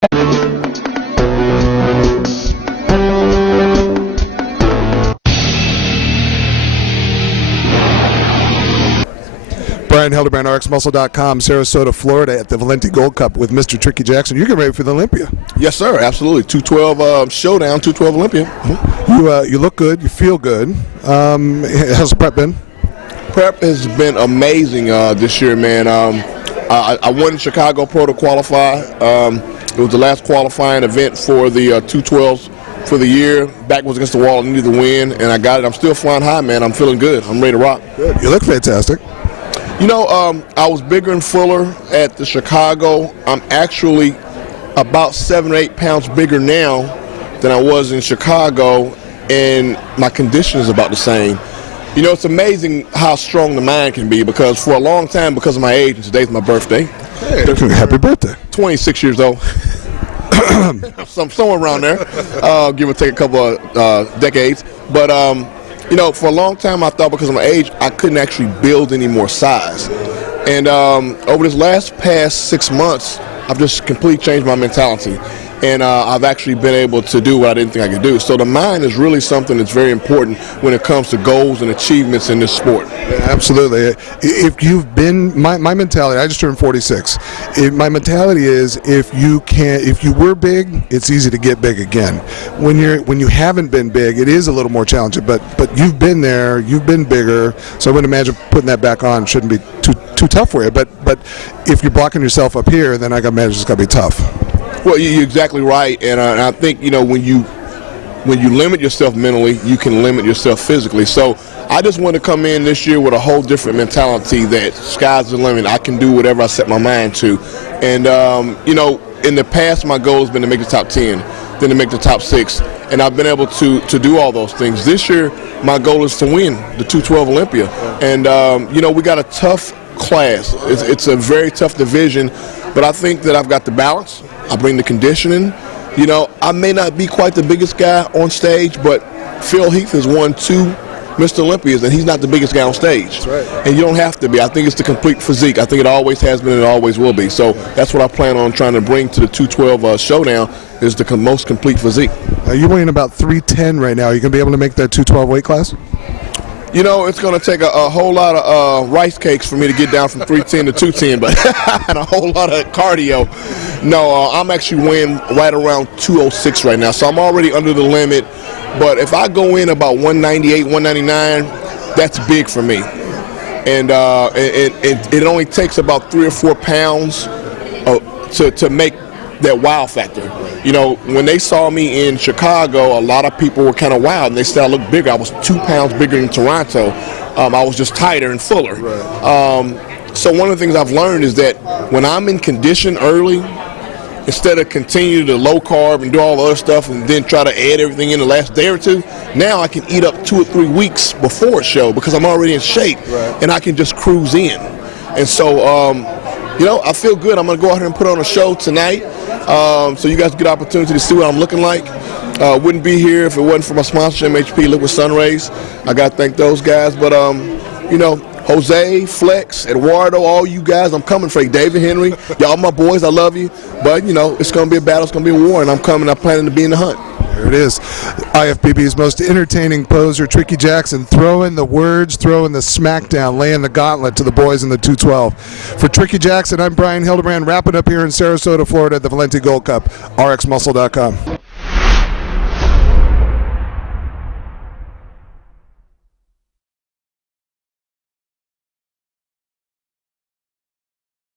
Brian Hildebrand, RxMuscle.com, Sarasota, Florida, at the Valenti Gold Cup with Mr. Tricky Jackson. You're getting ready for the Olympia. Yes, sir. Absolutely. 212 showdown, 212 Olympia. You look good. You feel good. How's the prep been? Prep has been amazing this year, man. I won Chicago Pro to qualify. It was the last qualifying event for the 212s for the year. Back was against the wall. I needed the win, and I got it. I'm still flying high, man. I'm feeling good. I'm ready to rock. Good. You look fantastic. You know, I was bigger and fuller at the Chicago. I'm actually about 7 or 8 pounds bigger now than I was in Chicago, and my condition is about the same. You know, it's amazing how strong the mind can be, because for a long time, because of my age, and today's my birthday. Hey, happy birthday. 26 years old. Somewhere around there, give or take a couple of decades. But, you know, for a long time, I thought because of my age, I couldn't actually build any more size. And over this past 6 months, I've just completely changed my mentality. And I've actually been able to do what I didn't think I could do. So the mind is really something that's very important when it comes to goals and achievements in this sport. Yeah, absolutely. If you've been, my mentality, I just turned 46. My mentality is if you were big, it's easy to get big again. When you haven't been big, it is a little more challenging. But you've been there, you've been bigger. So I wouldn't imagine putting that back on shouldn't be too tough for you. But if you're blocking yourself up here, then I got to imagine it's got to be tough. Well, you're exactly right, and I think, you know, when you limit yourself mentally, you can limit yourself physically. So I just want to come in this year with a whole different mentality that sky's the limit. I can do whatever I set my mind to. And, you know, in the past, my goal has been to make the top 10, then to make the top 6, and I've been able to do all those things. This year, my goal is to win the 212 Olympia. And, you know, we got a tough class. It's a very tough division, but I think that I've got the balance. I bring the conditioning. You know, I may not be quite the biggest guy on stage, but Phil Heath has won 2 Mr. Olympias, and he's not the biggest guy on stage. That's right. And you don't have to be. I think it's the complete physique. I think it always has been and it always will be. So that's what I plan on trying to bring to the 212 showdown, is the most complete physique. You're weighing about 310 right now. Are you going to be able to make that 212 weight class? You know, it's going to take a whole lot of rice cakes for me to get down from 310 to 210, but and a whole lot of cardio. No, I'm actually weighing right around 206 right now, so I'm already under the limit. But if I go in about 198, 199, that's big for me. And it only takes about 3 or 4 pounds to make that wow factor. You know, when they saw me in Chicago, a lot of people were kind of wild, and they said I looked bigger. I was 2 pounds bigger than Toronto. I was just tighter and fuller. Right. So one of the things I've learned is that when I'm in condition early, instead of continue to low carb and do all the other stuff and then try to add everything in the last day or two, now I can eat up 2 or 3 weeks before a show because I'm already in shape. Right. And I can just cruise in. And so, you know, I feel good. I'm going to go out here and put on a show tonight. So you guys get an opportunity to see what I'm looking like. Wouldn't be here if it wasn't for my sponsor, MHP Liquid Sun Rays. I got to thank those guys. But, you know, Jose, Flex, Eduardo, all you guys, I'm coming for you. David Henry, y'all my boys, I love you. But, you know, it's going to be a battle, it's going to be a war, and I'm planning to be in the hunt. There it is. IFBB's most entertaining poser, Tricky Jackson, throwing the words, throwing the smackdown, laying the gauntlet to the boys in the 212. For Tricky Jackson, I'm Brian Hildebrand, wrapping up here in Sarasota, Florida at the Valenti Gold Cup, RxMuscle.com.